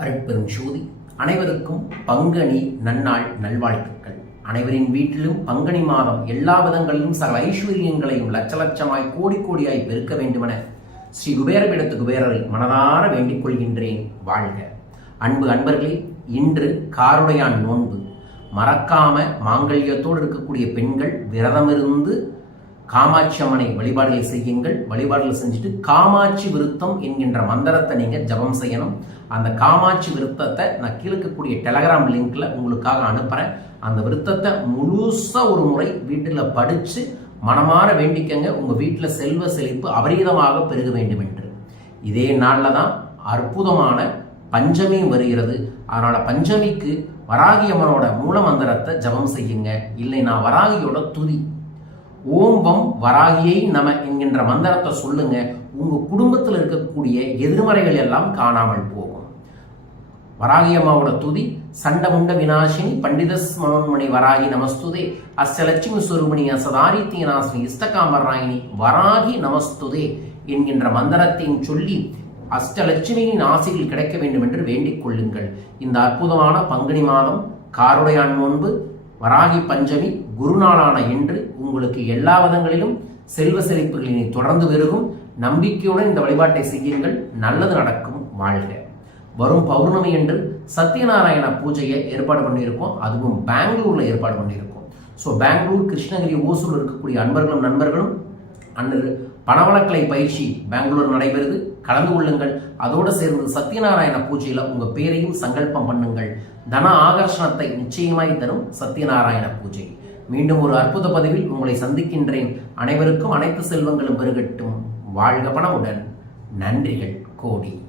அருட்பெரும் ஜோதி. அனைவருக்கும் பங்கனி நன்னாள் நல்வாழ்த்துக்கள். அனைவரின் வீட்டிலும் பங்கனி மாதம் எல்லா விதங்களிலும் சகல ஐஸ்வர்யங்களையும் லட்ச லட்சமாய் கோடி கோடியாய் பெருக்க வேண்டுமென ஸ்ரீ குபேரபிடத்து குபேரரை மனதார வேண்டிக் கொள்கின்றேன் வாழ்க. அன்பு அன்பர்களே இன்று காருடையான் நோன்பு. மறக்காம மாங்கல்யத்தோடு இருக்கக்கூடிய பெண்கள் விரதமிருந்து காமாட்சி அம்மனை வழிபாடுகளை செய்யுங்கள். வழிபாடுகளை செஞ்சுட்டு காமாட்சி விருத்தம் என்கின்ற மந்திரத்தை நீங்கள் ஜபம் செய்யணும். அந்த காமாட்சி விருத்தத்தை நான் கீழக்கக்கூடிய டெலகிராம் லிங்க்ல உங்களுக்காக அனுப்புகிறேன் அந்த விருத்தத்தை முழுசாக ஒரு முறை வீட்டில் படித்து மனமாற வேண்டிக்கங்க. உங்கள் வீட்டில் செல்வ செழிப்பு அபரீதமாக பெருக வேண்டும் என்று இதே நாளில் தான் அற்புதமான பஞ்சமியும் வருகிறது. அதனால் பஞ்சமிக்கு வராகி அம்மனோட மூல மந்திரத்தை ஜபம் செய்யுங்க. இல்லைன்னா வராகியோட துதி. ஓம்பம் வராகியை நம என்கின்ற மந்திரத்தை சொல்லுங்க. உங்க குடும்பத்தில் இருக்கக்கூடிய எதிர்மறைகள் எல்லாம் காணாமல் போகும். வராகி அம்மாவோட துதி சண்டமுண்ட வினாசினி பண்டிதஸ் மனோன்மணி வராகி நமஸ்துதே. அஸ்ய லட்சுமி சுரூபிணி அசதாரித்திய நாசினி இஷ்டகாமராயினி வராகி நமஸ்துதே என்கின்ற மந்திரத்தையும் சொல்லி அஷ்டலட்சுமியின் ஆசையில் கிடைக்க வேண்டும் என்று வேண்டிக் கொள்ளுங்கள். இந்த அற்புதமான பங்குனி மாதம் காருடையான் நோன்பு வராகி பஞ்சமி குருநாளான இன்று உங்களுக்கு எல்லா விதங்களிலும் செல்வ செழிப்புகளினை தொடர்ந்து பெருகும். நம்பிக்கையுடன் இந்த வழிபாட்டை செய்யுங்கள். நல்லது நடக்கும். வாழ்க. வரும் பௌர்ணமி என்று சத்யநாராயண பூஜையை ஏற்பாடு பண்ணியிருக்கோம். அதுவும் பெங்களூரில் ஏற்பாடு பண்ணியிருக்கோம். ஸோ பெங்களூர் கிருஷ்ணகிரி ஓசூர் இருக்கக்கூடிய அன்பர்களும் நண்பர்களும் அன்று பணவளக்கலை பயிற்சி பெங்களூர் நடைபெறுது. கலந்து கொள்ளுங்கள். அதோடு சேர்ந்து சத்யநாராயண பூஜையில் உங்கள் பேரையும் சங்கல்பம் பண்ணுங்கள். தன ஆகர்ஷணத்தை நிச்சயமாய் தரும் சத்யநாராயண பூஜை. மீண்டும் ஒரு அற்புத பதிவில் உங்களை சந்திக்கின்றேன். அனைவருக்கும் அனைத்து செல்வங்களும் பெருகட்டும். வாழ்க பணமுடன் நன்றிகள். கோடி.